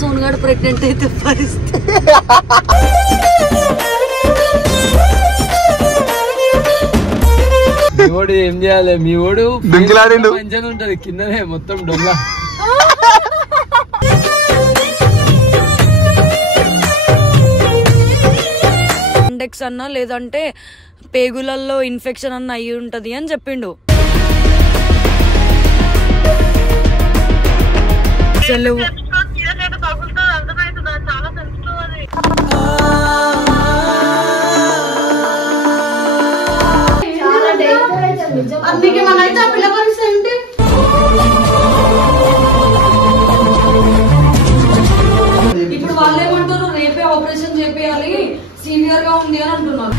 సోనుగాడు pregnant అయితే పరిస్థితి మీ ఓడు ఏం చేయాలి? మీ ఓడు మంచిగా ఉంటది, కిందనే మొత్తం డొల్ల. ఇండెక్స్ అన్నా లేదంటే పేగులల్లో ఇన్ఫెక్షన్ అన్న అయ్యి ఉంటది అని చెప్పిండు. అందుకే మనైతే ఆ పిల్ల పరిస్థితి ఏంటి? ఇప్పుడు వాళ్ళు ఏమంటారు, రేపే ఆపరేషన్ చేయాలి, సీవియర్ గా ఉంది అని అంటున్నారు.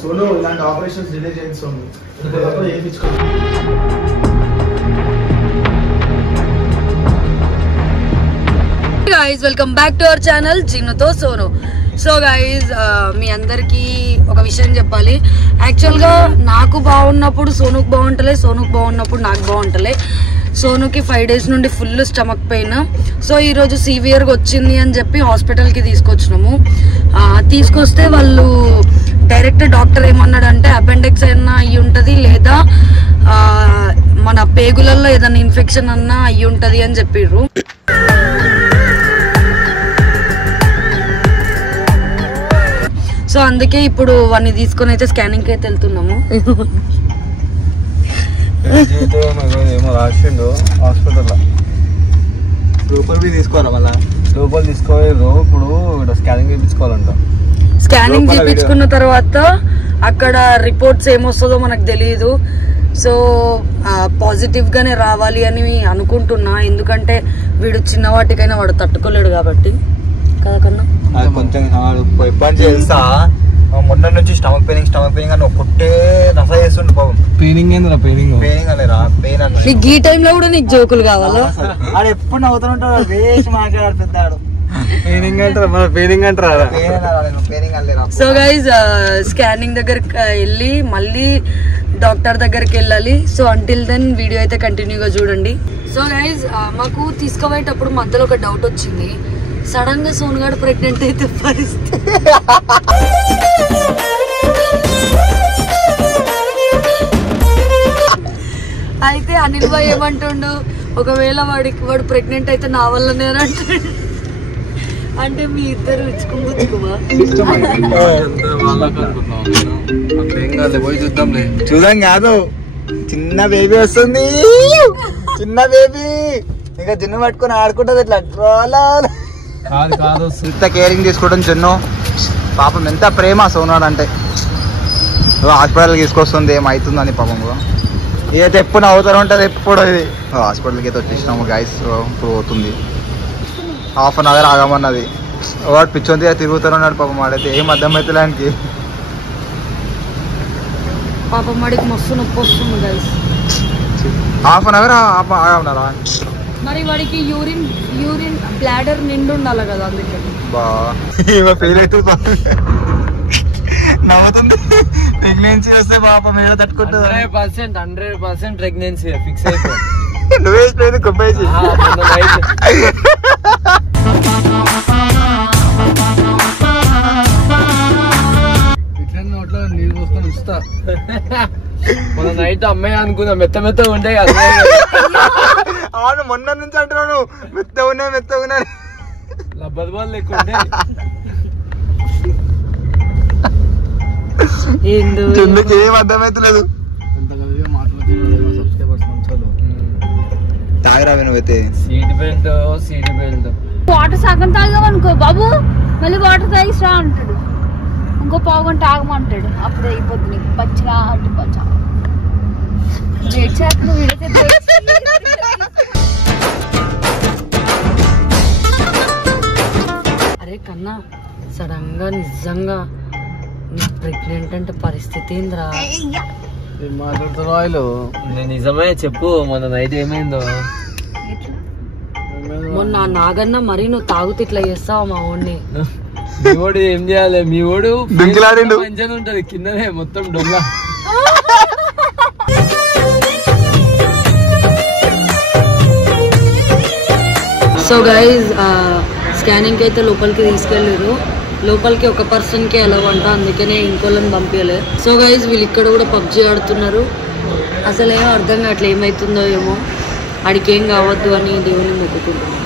సోను ఇలాంటి ఆపరేషన్స్ డిలే చేయండి Sonu. Guys welcome back to our channel చిన్నుతో సోను. సో గైస్ మీ అందరికీ ఒక విషయం చెప్పాలి. యాక్చువల్గా నాకు బాగున్నప్పుడు సోనుకు బాగుంటలే, సోనుకు బాగున్నప్పుడు నాకు బాగుంటలే. సోనుకి 5 days నుండి ఫుల్ స్టమక్ పెయిన్. సో ఈరోజు సివియర్గా వచ్చింది అని చెప్పి హాస్పిటల్కి తీసుకొచ్చినాము. తీసుకొస్తే వాళ్ళు డైరెక్ట్ డాక్టర్ ఏమన్నాడంటే అపెండిక్స్ అయినా అయ్యి ఉంటుంది, లేదా మన పేగులలో ఏదైనా ఇన్ఫెక్షన్ అన్నా అయ్యి ఉంటుంది అని చెప్పిర్రు. సో అందుకే ఇప్పుడు వాడిని తీసుకొని అయితే స్కానింగ్ అయితే వెళ్తున్నాము. ఏమో రాసిండు హాస్పిటల్లో. లోపలికి తీసుకోరా, మళ్ళా లోపల తీసుకోలేదు. ఇప్పుడు స్కానింగ్ చేయించుకోవాలంట. స్కానింగ్ చేయించుకున్న తర్వాత అక్కడ రిపోర్ట్స్ ఏమొస్తుందో మనకు తెలియదు. సో పాజిటివ్ గానే రావాలి అని అనుకుంటున్నా, ఎందుకంటే వీడు చిన్న వాటికైనా వాడు తట్టుకోలేడు కాబట్టి కదా కన్నా. కొంచెం ఎప్పటి తెలుసా, మొన్న నుంచి స్టమక్ పెయినింగ్ అని పుట్టే రస చేస్తుండే పాపం. పెయినింగ్ ఏందిరా? పెయినింగ్ అనేరా, పెయిన్ అన్న. నీకు ఈ టైంలో కూడా నీకు జోకులు కావాలా? ఆడు ఎప్పుడు నవ్వుతుంటాడు, వేసి మాట్లాడాడు పెద్దాడు. పెయినింగ్ అంటారా? మన పెయినింగ్ అంటారా? పెయినింగ్ అనలేరా. సో గైజ్ స్కానింగ్ దగ్గరికి వెళ్ళి మళ్ళీ డాక్టర్ దగ్గరికి వెళ్ళాలి. సో అంటిల్ దెన్ వీడియో అయితే కంటిన్యూగా చూడండి. సో గైజ్ మాకు తీసుకుపోయేటప్పుడు మధ్యలో ఒక డౌట్ వచ్చింది. సడన్ గా సోనుగాడు ప్రెగ్నెంట్ అయితే పరిస్థితి అయితే అనిల్ భాయ్ ఏమంటుండు, ఒకవేళ వాడు ప్రెగ్నెంట్ అయితే నా వల్లనే అని అంటాడు. అంటే మీ ఇద్దరు ఇచ్చుకుమా? చూద్దాం కాదు, చిన్న బేబీ వస్తుంది, చిన్న బేబీ ఇంకా జున్ను పట్టుకుని ఆడుకుంటది ఇట్లా. ఇంత కేరింగ్ తీసుకోవడం జున్ను పాపం, ఎంత ప్రేమ సోనాడు అంటే. హాస్పిటల్కి తీసుకొస్తుంది ఏమవుతుందని పాపం. ఏదైతే ఎప్పుడు నవ్వుతారు ఉంటుంది ఎప్పుడు. ఇది హాస్పిటల్కి అయితే వచ్చేసినాము గైస్. ఇప్పుడు పోతుంది, 1/2 hour ఆగమన్నది. వాడు పిచ్చొంది తిరుగుతారు అన్నాడు పాపం. వాడైతే ఏం అర్థమవుతుంది ఆయనకి. పాపం వాడికి మస్తు నొప్పి వస్తుంది గైస్. 1/2 hour ఆగమన్నారా? మరి వాడికి యూరిన్ బ్లాడర్ నిండు ఉండాలి కదా, అందుకే ఫెయిల్ అవుతుంది. నవ్వుతుంది. ప్రెగ్నెన్సీ వస్తే పాపం ఏదో తట్టుకుంటుంది. 100% ప్రెగ్నెన్సీ ఫిక్స్ అయిపోయింది. నువ్వేసిపోయింది కొబ్బేసి. నోట్లో నీళ్ళు పోసుకొని ఇస్తా. మన నైట్ అమ్మాయి అనుకున్నా, మెత్త ఉండే కదా. అవును, మొన్న నుంచి అంటున్నాను మెత్త ఉన్నాయి లబ్బర్ బాల్ లేకుంటే. ఎందుకు ఏం అర్థమవుతలేదు. తాగిరా నువ్వైతే. సీట్ బెల్ట్ వాటర్ సగం తాగామనుకో బాబు, మళ్ళీ వాటర్ తాగిస్తా అంటాడు. ఇంకో 1/2 గంట తాగమంటాడు. అప్పుడు అయిపోద్ది నీకు పచ్చిగా అటు పచ్చ. అరే కన్నా, సడన్ గా నిజంగా ప్రెగ్నెంట్ అంటే పరిస్థితి ఏంద్రా? మాట్లాడుతున్నావు. నేను నిజమే చెప్పు, మొన్న నైట్ ఏమైందో. మొన్న నాగన్న మరి నువ్వు తాగుతూ ఇట్లా చేస్తావు మా వాడిని. మీ ఓడు ఏం చేయాలి? మీ ఓడు మంచిగా ఉంటది, కిందనే మొత్తం డొల్ల. సో గైజ్ స్కానింగ్కి అయితే లోపలికి తీసుకెళ్ళారు. లోపలికి ఒక పర్సన్కి ఎలా అంట, అందుకనే ఇంకోళ్ళని పంపించలే. సో గైజ్ వీళ్ళు ఇక్కడ కూడా పబ్జీ ఆడుతున్నారు. అసలు ఏమో అర్థం కావట్లేదు ఏమవుతుందో ఏమో. ఆడికి ఏం కావద్దు అని దేవుని మొక్కుకుంటున్నాను.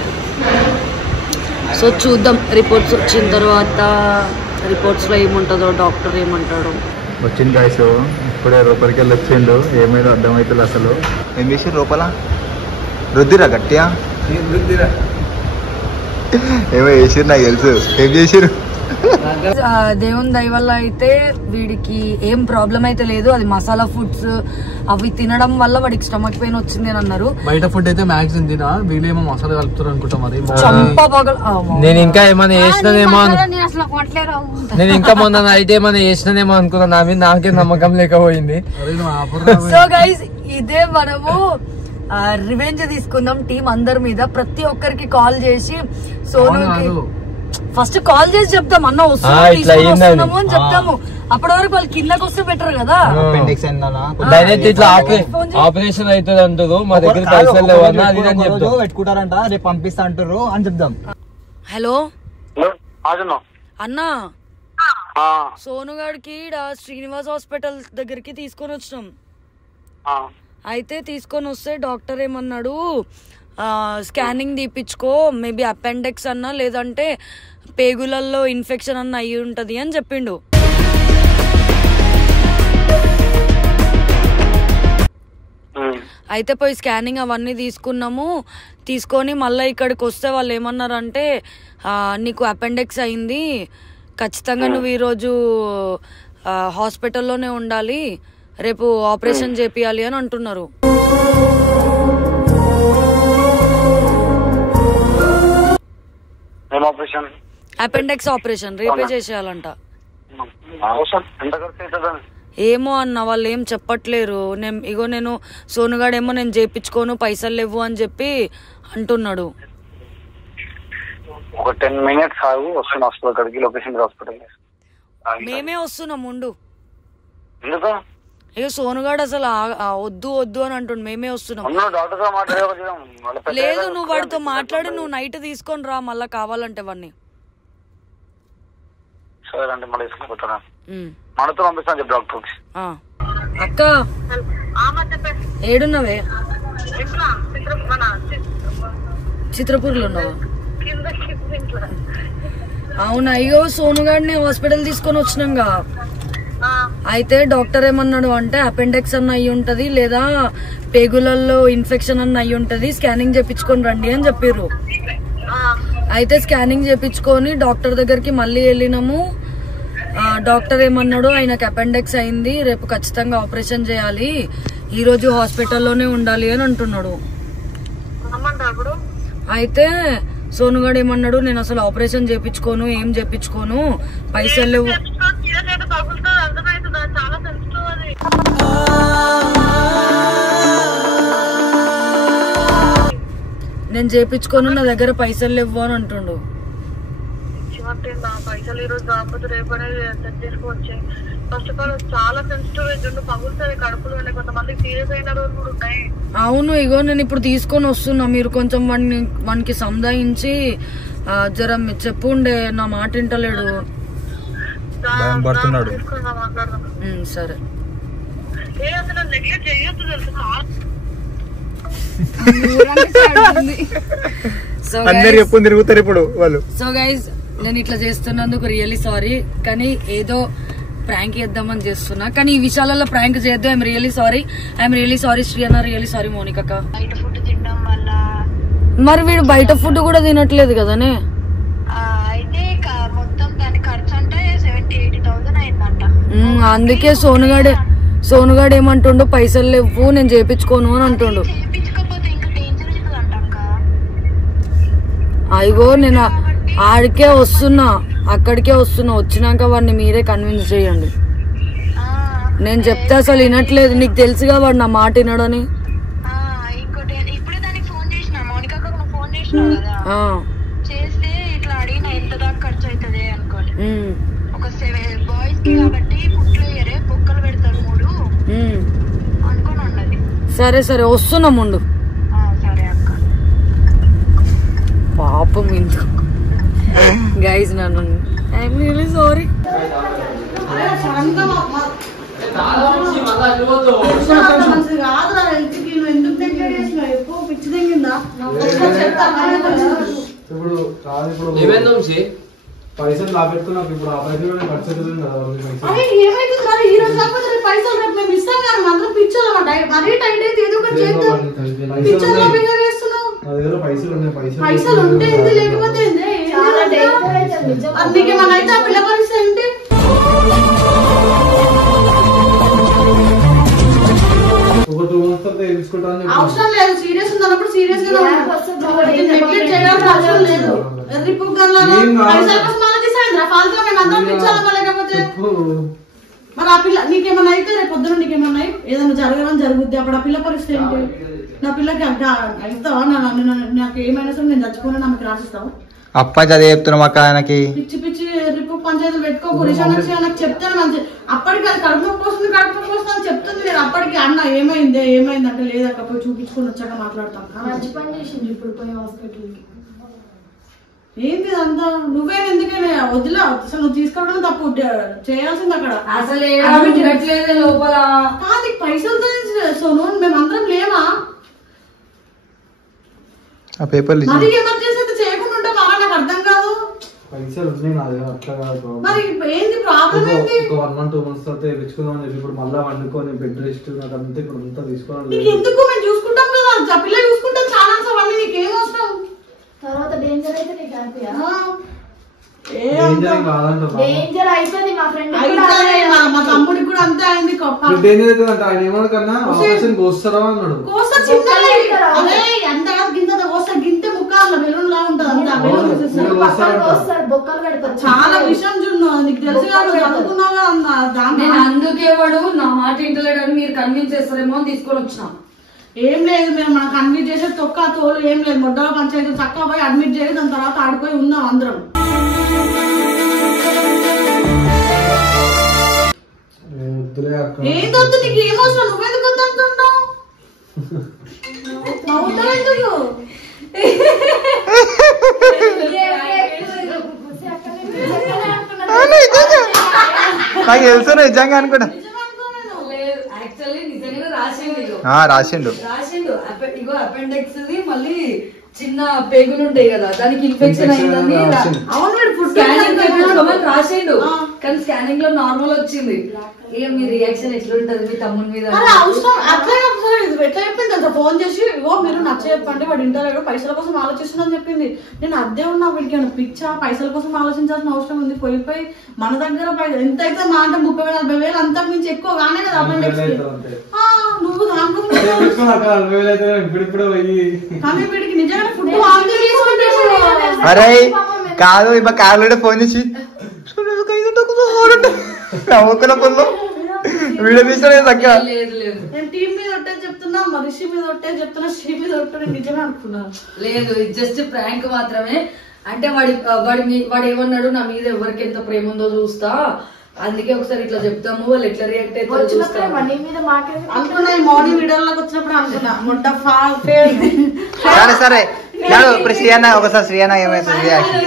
సో చూద్దాం రిపోర్ట్స్ వచ్చిన తర్వాత. రిపోర్ట్స్లో ఏముంటుందో, డాక్టర్ ఏమంటాడో. వచ్చింది గాయస్, ఇప్పుడే లోపలికి వెళ్ళి వచ్చిండు. ఏమైనా అర్థమవుతుంది అసలు. ఏం చేసి లోపల రుద్దిరా గట్టిగా ఏమో చేసిరు, నాకు తెలుసు ఏం చేసిరు. దేవుని దయ వల్ల అయితే వీడికి ఏం ప్రాబ్లం అయితే లేదు. అది మసాలా ఫుడ్స్ అవి తినడం వల్ల వాడికి స్టమక్ పెయిన్ వచ్చింది అని అన్నారు. బయట ఫుడ్ అయితే మ్యాక్సిమం తినా, వీళ్ళేమో మసాలా కలుపుతారు అనుకుంటాం. మరి నేను ఇంకా ఏమైనా చేసినానేమో నేను ఇంకా మొన్న నైట్ ఏమైనా చేసినానేమో అనుకున్నా. నా మీద నాకే నమ్మకం లేకపోయింది. సో గైస్ ఇదే మనము రివెంజ్ తీసుకుందాం టీం అందరి మీద. ప్రతి ఒక్కరికి కాల్ చేసి సోనుకి ఫస్ట్ కాల్ చేసి చెప్తాం అన్న వస్తున్నాము అని చెప్తాము. అప్పటి వరకు వాళ్ళు కిందకి వస్తే బెటర్ కదా. డైరెక్ట్ ఇట్లా ఆపరేషన్ అవుతుంది అంటారు, మా దగ్గర పైసలు లేవన్నా అది అని చెప్తాం. పెట్టుకుంటారంట, రేపు పంపిస్తా అంటారు అని చెప్దాం. హలో అన్నా, సోనుగాడికి శ్రీనివాస్ హాస్పిటల్ దగ్గరికి తీసుకొని వచ్చినాం. అయితే తీసుకొని వస్తే డాక్టర్ ఏమన్నాడు, స్కానింగ్ తీపించుకో, మేబీ అపెండిక్స్ అన్నా లేదంటే పేగులల్లో ఇన్ఫెక్షన్ అన్న అయ్యి ఉంటది అని చెప్పిండు. అయితే పోయి స్కానింగ్ అవన్నీ తీసుకున్నాము. తీసుకొని మళ్ళీ ఇక్కడికి వస్తే వాళ్ళు ఏమన్నారంటే, నీకు అపెండిక్స్ అయింది, ఖచ్చితంగా నువ్వు ఈరోజు హాస్పిటల్లోనే ఉండాలి, రేపు ఆపరేషన్ చేపియాలి అని అంటున్నారు. అపెండిక్స్ ఆపరేషన్ రేపే చేసేయాలంట. ఏమో అన్న వాళ్ళు ఏం చెప్పట్లేరు. నేను సోనుగాడేమో నేను చేయించుకోను, పైసలు లేవు అని చెప్పి అంటున్నాడు. ఒక 10 minutes ఆగు, వస్తున్నా హాస్పిటల్. లొకేషన్ హాస్పిటల్ మేమే వస్తున్నాం ఉండు. ఎందుకు ఇక సోనుగాడు అసలు వద్దు వద్దు అని అంటుండు. మేమే వస్తున్నాం. లేదు నువ్వు వాడితో మాట్లాడి నువ్వు నైట్ తీసుకొని రా, మళ్ళా కావాలంటే వాడిని. సరే అంటే మళ్ళీ తీసుకుపోతాను, మనతో పంపిస్తాను చెప్పి డాక్టర్. అక్క ఏడున్నావే? చిత్రపూర్లో ఉన్నావా? అవునా? అయ్యో సోనుగాడిని హాస్పిటల్ తీసుకొని వచ్చినాంగా. అయితే డాక్టర్ ఏమన్నాడు అంటే అపెండిక్స్ అన్న అయ్యి ఉంటది, లేదా పేగులలో ఇన్ఫెక్షన్ అన్న అయ్యి ఉంటది, స్కానింగ్ చేపించుకొని రండి అని చెప్పారు. అయితే స్కానింగ్ చేపించుకొని డాక్టర్ దగ్గరికి మళ్ళీ వెళ్ళినాము. డాక్టర్ ఏమన్నాడు, ఆయనకు అపెండిక్స్ అయింది, రేపు ఖచ్చితంగా ఆపరేషన్ చేయాలి, ఈ రోజు హాస్పిటల్లోనే ఉండాలి అని అంటున్నాడు. అయితే సోనుగాడు ఏమన్నాడు, నేను అసలు ఆపరేషన్ చేపించుకోను, ఏం చేపించుకోను, పైసలు లేవు. నేను చేపించుకోను, నా దగ్గర పైసలు లేవు అని అంటుండు. పైసలు ఈ రోజు రాకపోతే రేపు అనేది సెట్ చేసుకోవచ్చు. ఫస్ట్ ఆఫ్ ఆల్ చాలా సెన్సిటివ్ జున్ను పగులుతుంది కడుపులో, కొంతమంది సీరియస్ అయిన రోజులు కూడా ఉంటాయి. అవును, ఇగో నేను ఇప్పుడు తీసుకొని వస్తున్నా, మీరు కొంచెం వానికి సంధాయించి జర చెప్పు ఉండే, నా మాట వింటలేడు. సరే అసలు నెగ్లెక్ట్ చేయొద్దు తెలుసు. అందరు చెప్పుకొని తిరుగుతారు ఇప్పుడు వాళ్ళు. సో గైజ్ నేను ఇట్లా చేస్తున్నందుకు రియల్లీ సారీ, కానీ ఏదో ప్రాంక్ చేద్దామని చేస్తున్నా, కానీ ఈ విషయాలలో ప్రాంక్ చేద్దాం. ఐఎమ్ రియల్లీ సారీ శ్రీ అన్న, రియల్లీ సారీ మోనికక్క. బయట ఫుడ్ తినడం వల్ల మరి వీడు బయట ఫుడ్ కూడా తినట్లేదు కదనే. అయితే మొత్తం దాని ఖర్చు అంటే 70,000-80,000 అయిందంట. అందుకే సోనుగాడు ఏమంటుండు, పైసలు లేవు నేను చేపించుకోను అని అంటుండు. అయ్యో నేను ఆడికే వస్తున్నా, అక్కడికే వస్తున్నా, వచ్చినాక వాడిని మీరే కన్విన్స్ చేయండి. నేను చెప్తే అసలు వినట్లేదు, నీకు తెలుసుగా వాడు నా మాట వినడని. చేస్తే ఇట్లా అడిగిన ఎంత దాకా ఖర్చు అవుతుంది అనుకోని, ఒక 7 బాయ్స్ కి కాబట్టి పుట్లు వేయరే బొక్కలు పెడతారు 3 అనుకోని ఉన్నది. సరే వస్తున్నాం ఉండు. సరే అక్క. పాపం ఇందు గైజ్ నన్ను ఐఎమ్ రియల్లీ సారీ. పైసలు లాపెట్టుకున్నాం ఇప్పుడు ఆ పైసలు కూడా ఖర్చు అవుతుంది కదా. ఏమైతుంది మరి ఈ రోజు కాకపోతే పైసలు రేపు మేము ఇస్తాం కదా. అందరం పిచ్చోళ్ళు మరీ టైట్ అయితే ఏదో ఒకటి చేద్దాం. పిచ్చోళ్ళ బిహేవ్ చేస్తున్నావు. పైసలు ఉన్నాయి. పైసలు ఉంటే ఏంది లేకపోతే నీకేమన్నా అయితే ఆ పిల్ల పరిస్థితి ఏంటి? ఒక 2 months తర్వాత తీసుకుంటాను. అవసరం లేదు. సీరియస్ ఉన్నప్పుడు సీరియస్ గా నెగ్లెక్ట్ చేయడానికి అవసరం లేదు. రిపు పైసల కోసం ఆలోచిస్తాను ఫాల్తుగా మేము అందరం పిచ్చాలమ్మా. లేకపోతే మరి ఆ పిల్ల నీకేమన్నా అయితే రేపు పొద్దున నీకేమన్నా ఏదైనా జరగడం జరుగుద్ది. అప్పుడు ఆ పిల్ల పరిస్థితి ఏంటి? నా పిల్లకి అవుతావా? నాకు ఏమైనా సరే నేను చచ్చిపోయినా నాకు రాసిస్తావా? అప్పటి అదే చెప్తున్నాం అక్క ఆయనకి. పిచ్చి పిచ్చి రిపు పంచాయతీలు పెట్టుకోకు. రిషన్ వచ్చి నాకు చెప్తాను మంచి. అప్పటికి అది కడుపు నొప్పి వస్తుంది అని చెప్తుంది. నేను అప్పటికి అన్న ఏమైంది అంటే లేదక్క పోయి చూపించుకొని వచ్చాక మాట్లాడతాను. మంచి పని చేసింది ఇప్పుడు పోయి హాస్పిటల్కి. ఏంటి అంతా నువ్వే ఎందుకనే వదిలే. అసలు నువ్వు తీసుకోవడం తప్పు చేయాల్సింది అక్కడ. అసలు లోపల కాదు పైసలతో సోను మేమందరం లేవా? ఆ పేపర్లు మరి ఎమర్జెన్సీ అయితే చేయకుండా ఉంటాం. అలా నాకు అర్థం కాదు. పైసలు ఉన్నాయి నాది అట్లా కాదు. మరి ఏంటి ప్రాబ్లం ఏంటి? ఒక 1 month 2 months తర్వాత తెచ్చుకుందాం. ఇప్పుడు మళ్ళీ వండుకొని బెడ్ రెస్ట్ అదంతా ఇప్పుడు అంతా తీసుకోవాలి. నీకు ఎందుకు మేము చూసుకుంటాం కదా. పిల్ల చూసుకుంటాం చాలా అవన్నీ నీకేం అవసరం. తర్వాత డేంజర్ అయితే నీకు హ్యాపీయా? డేంజర్ అవుతుంది. మా ఫ్రెండ్ మా తమ్ముడికి కూడా అంతే అయింది. డేంజర్ అవుతుంది అంటే ఆయన ఏమన్నా కన్నా ఆపరేషన్ కోస్తారా అన్నాడు. కోస్తా చిన్న ఎంత గింత కోస్తా గింతే ముక్కాల బెలూన్ లా ఉంటుంది. బొక్కలు పెడతారు. చాలా విషయం చూడు నీకు తెలుసు కాదు. అనుకున్నావా దాన్ని అందుకే వాడు నా మాట ఇంటలేడని మీరు కన్విన్స్ చేస్తారేమో అని తీసుకొని వచ్చినా. ఏం లేదు మేము మనకు అడ్మిట్ చేసే తొక్క తోలు ఏం లేదు. మొడ్డల పంచాయతీ చక్కగా పోయి అడ్మిట్ చేసి దాని తర్వాత ఆడిపోయి ఉన్నాం అందరం. ఏంటొద్దు నీకు ఏమవసరం? నువ్వెందుకు వద్దంటున్నావు? నవ్వుతావు ఎందుకు? నాకు తెలుసు నిజంగా అనుకున్నా. రాసిండు ఇగో అపెండిక్స్ మళ్ళీ చిన్న పేగులు ఉంటాయి కదా దానికి ఇన్ఫెక్షన్ అయిందని రాసిండు. కానీ స్కానింగ్ లో నార్మల్ వచ్చింది. ఇక మీ రియాక్షన్ ఎట్లుంటది మీ తమ్ముడి మీద? అట్లా ఎట్లా చెప్పింది అంత ఫోన్ చేసి ఇగో మీరు నచ్చ చెప్పండి వాడు ఇంటర్వ్యూ పైసల కోసం ఆలోచిస్తుందని చెప్పింది. నేను అదే ఉన్నా వీడికి ఏమైనా పిచ్చా? పైసల కోసం ఆలోచించాల్సిన అవసరం ఉంది. పోయిపోయి మన దగ్గర ఎంత అయితే మా అంటే 30,000-40,000 అంతకు మించి ఎక్కువ కానే కదా అపెండిక్స్. నువ్వు దాంట్లో కానీ వీడికి నిజంగా ఫుడ్ అరే కాదు ఇప్పుడు కార్లో ఫోన్ చేసి నవ్వుకున్న పొందు వీడియో తీసుకోలేదు చక్కగా. నేను టీం మీద ఒట్టే చెప్తున్నా, మనిషి మీద ఒట్టే చెప్తున్నా, శ్రీ మీద ఒట్టే నిజమే అనుకున్నాను. లేదు ఇది జస్ట్ ప్రాంక్ మాత్రమే. అంటే వాడు ఏమన్నాడు నా మీద ఎవరికి ఎంత ప్రేమ ఉందో చూస్తా, అందుకే ఒకసారి ఇట్లా చెప్తాము వాళ్ళు ఎట్లా రియాక్ట్ అవుతారో అనుకున్నా. ఈ మార్నింగ్ వీడియోలోకి వచ్చినప్పుడు అనుకున్నా మొట్ట సరే సరే ఇప్పుడు శ్రీయన్న ఒకసారి శ్రీయన్న ఏమైతుంది రియాక్షన్?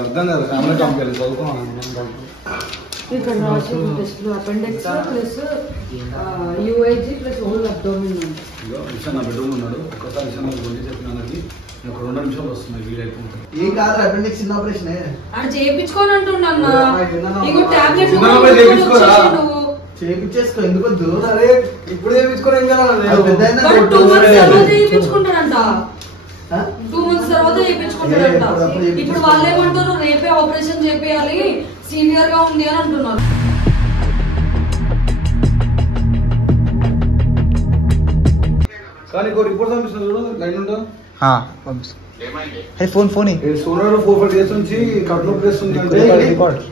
అర్థం కదా ఫ్యామిలీ కంపెనీ చదువుకున్నాను. ఇక్కడ appendix plus UIG plus whole abdomen. నా బెడ్రూమ్ ఉన్నాడు. ఒక్కసారి చెప్పినానికి 2 నిమిషాలు వస్తున్నాయి వీడైపోతుంది. ఏం కాదు అపెండిక్స్ చిన్న ఆపరేషన్ అది చేయించుకొని అంటున్నా. చేయించేసుకో ఎందుకు వద్దు? అరే ఇప్పుడు చేయించుకోవడం ఇంకా 2 months తర్వాత చేయించుకుంటారంట. 2 months తర్వాత చేయించుకుంటారంట. ఇప్పుడు వాళ్ళు ఏమంటారు రేపే ఆపరేషన్ చేయాలి సీనియర్ గా ఉంది అని అంటున్నారు. కానీ రిపోర్ట్ పంపిస్తున్నా చూడు లైన్ ఉంటా ఫోన్ ఫోన్ సోనార్ 4 days నుంచి కడుపు ప్రెస్ ఉంది అంటే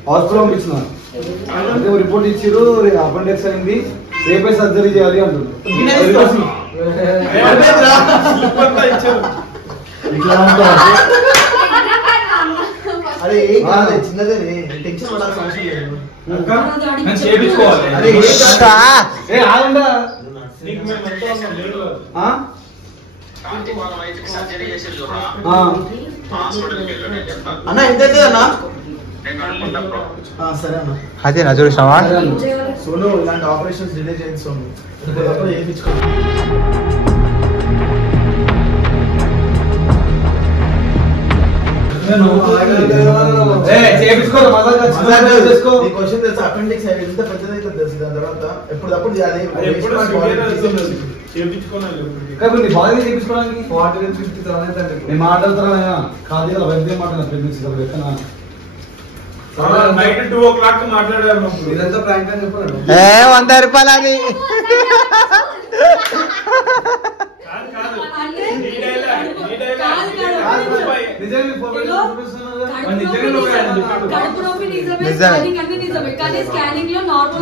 హాస్పిటల్ పంపిస్తున్నా. అంటే రిపోర్ట్ ఇచ్చిరు అపెండిక్స్ అయింది రేపే సర్జరీ చేయాలి అంటున్నారు. అరే ఏం కాదు చిన్నదే టెన్షన్ పడాల్సిన అవసరం లేదు. అరే అన్న ఎంత అన్నా? సరే అన్న. అదే నా చూసినావా సోను ఇలాంటి ఆపరేషన్స్ డిలే చేయండి సోను. చేయించుకో. అపెండిక్స్ ఎంత పెద్దదైతే తెలుసు దాని తర్వాత ఎప్పుడప్పుడు మాట్లాడుతున్నా కాదు వైద్యం మాట్లాడుతున్నా నైట్ 2 o'clock మాట్లాడారు. ఇదంతా ప్రాంక్ అని చెప్పారు. 100 రూపాయలు అది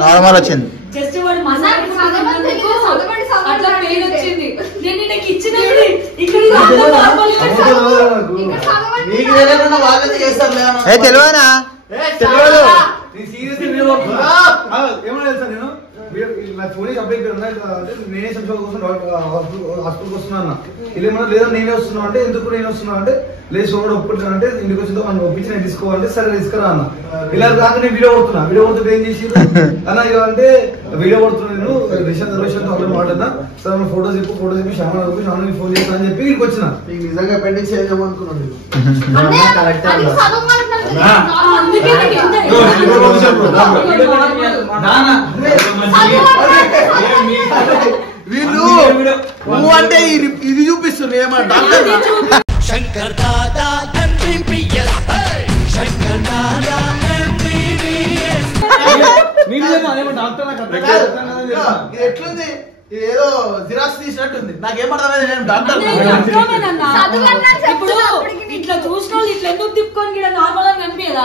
నార్మల్ వచ్చింది. జస్ట్ వాడు అట్లా పెయిన్ వచ్చింది. నేను నీకు ఇచ్చినప్పుడు తెలియనా తెలియదు. ఏమన్నా తెలుసా నేను ఫోన్ అప్డేట్ నేనే సంక్షేమ కోసం హాస్పిటల్కి వస్తున్నా అన్న. ఇలా లేదా నేనే వస్తున్నా అంటే ఎందుకు నేను వస్తున్నా అంటే లేదు సోమడు ఒప్పుకుంటున్నా అంటే ఇంటికి వచ్చిందో మనం ఒప్పించి నేను తీసుకోవాలంటే సరే తీసుకురా అన్న. ఇలా కాక నేను వీడియో కొడుతున్నా. వీడియో కొడుతుంటే ఏం చేసి అన్న ఇలా అంటే వీడియో కొడుతున్నా నేను రిషన్ రిషన్తో అక్కడ మాట్లాడినా సార్ మన ఫోటోస్ చెప్పి శ్యామని ఫోన్ చేస్తా అని చెప్పి ఇంటికి వచ్చిన. నిజంగా అపెండిక్స్ చేద్దాం అనుకున్నాను. వీళ్ళు నువ్వు అంటే ఇది చూపిస్తుంది ఏమన్నా డాక్టర్ శంకర్ దాదా ఎట్లుంది ఏదో జిరాక్స్ తీసినట్టుంది. నాకేమర్థమైంది నేను డాక్టర్. ఇప్పుడు ఇట్లా చూసిన వాళ్ళు ఇట్లా ఎందుకు తిప్పుకొని నార్మల్ గా కనిపించదా?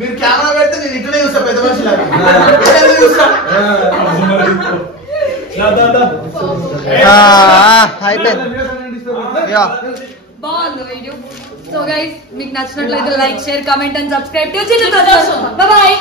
మీరు కెమెరా పెడితే నేను ఇట్లనే చూస్తా పెద్ద మనిషి బాగుంది వీడియో. సో గైస్ మీకు నచ్చినట్లయితే like share comment and subscribe to చిన్న బాయ్.